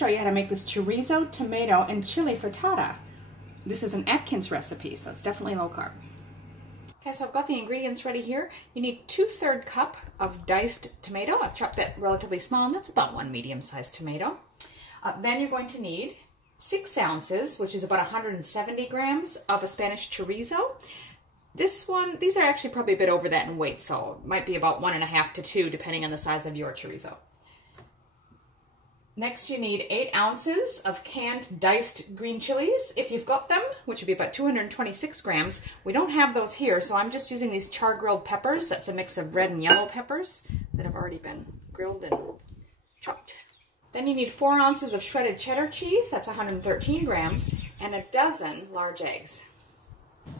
show you how to make this chorizo, tomato, and chili frittata. This is an Atkins recipe, so it's definitely low carb. Okay, so I've got the ingredients ready here. You need 2/3 cup of diced tomato. I've chopped that relatively small, and that's about one medium-sized tomato. Then you're going to need 6 ounces, which is about 170 grams of a Spanish chorizo. These are actually probably a bit over that in weight, so it might be about 1.5 to 2, depending on the size of your chorizo. Next, you need 8 ounces of canned diced green chilies, if you've got them, which would be about 226 grams. We don't have those here, so I'm just using these char-grilled peppers. That's a mix of red and yellow peppers that have already been grilled and chopped. Then you need 4 ounces of shredded cheddar cheese, that's 113 grams, and a dozen large eggs.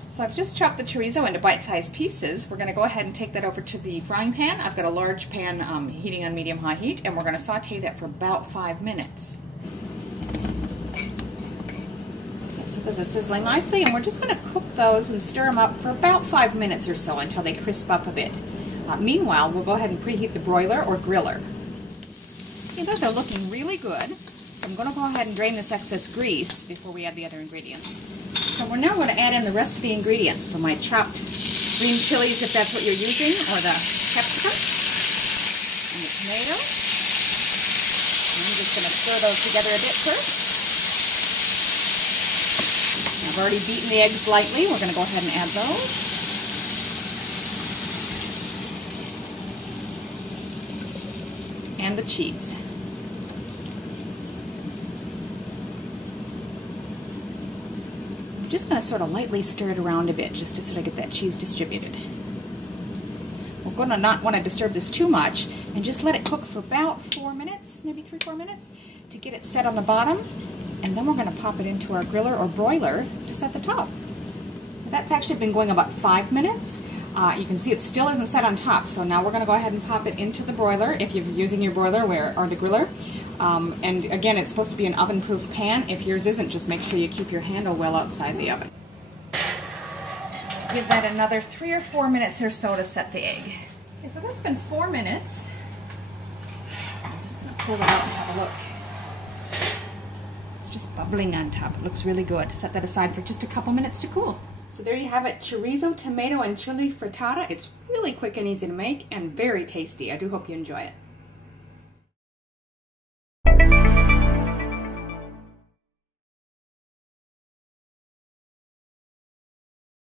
So I've just chopped the chorizo into bite-sized pieces. We're going to go ahead and take that over to the frying pan. I've got a large pan heating on medium-high heat, and we're going to saute that for about 5 minutes. Okay, so those are sizzling nicely, and we're just going to cook those and stir them up for about 5 minutes or so until they crisp up a bit. Meanwhile, we'll go ahead and preheat the broiler or griller. Okay, those are looking really good, so I'm going to go ahead and drain this excess grease before we add the other ingredients. So we're now going to add in the rest of the ingredients. So my chopped green chilies, if that's what you're using, or the capsicum, and the tomato. And I'm just going to stir those together a bit first. I've already beaten the eggs lightly. We're going to go ahead and add those. And the cheese. Just going to sort of lightly stir it around a bit just to sort of get that cheese distributed. We're going to not want to disturb this too much and just let it cook for about 4 minutes, maybe 3-4 minutes, to get it set on the bottom, and then we're going to pop it into our griller or broiler to set the top. That's actually been going about 5 minutes. You can see it still isn't set on top, so now we're going to go ahead and pop it into the broiler if you're using your broiler or the griller. And again, it's supposed to be an oven-proof pan. If yours isn't, just make sure you keep your handle well outside the oven. Give that another 3 or 4 minutes or so to set the egg. Okay, so that's been 4 minutes. I'm just going to pull it out and have a look. It's just bubbling on top. It looks really good. Set that aside for just a couple minutes to cool. So there you have it, chorizo, tomato, and chili frittata. It's really quick and easy to make and very tasty. I do hope you enjoy it.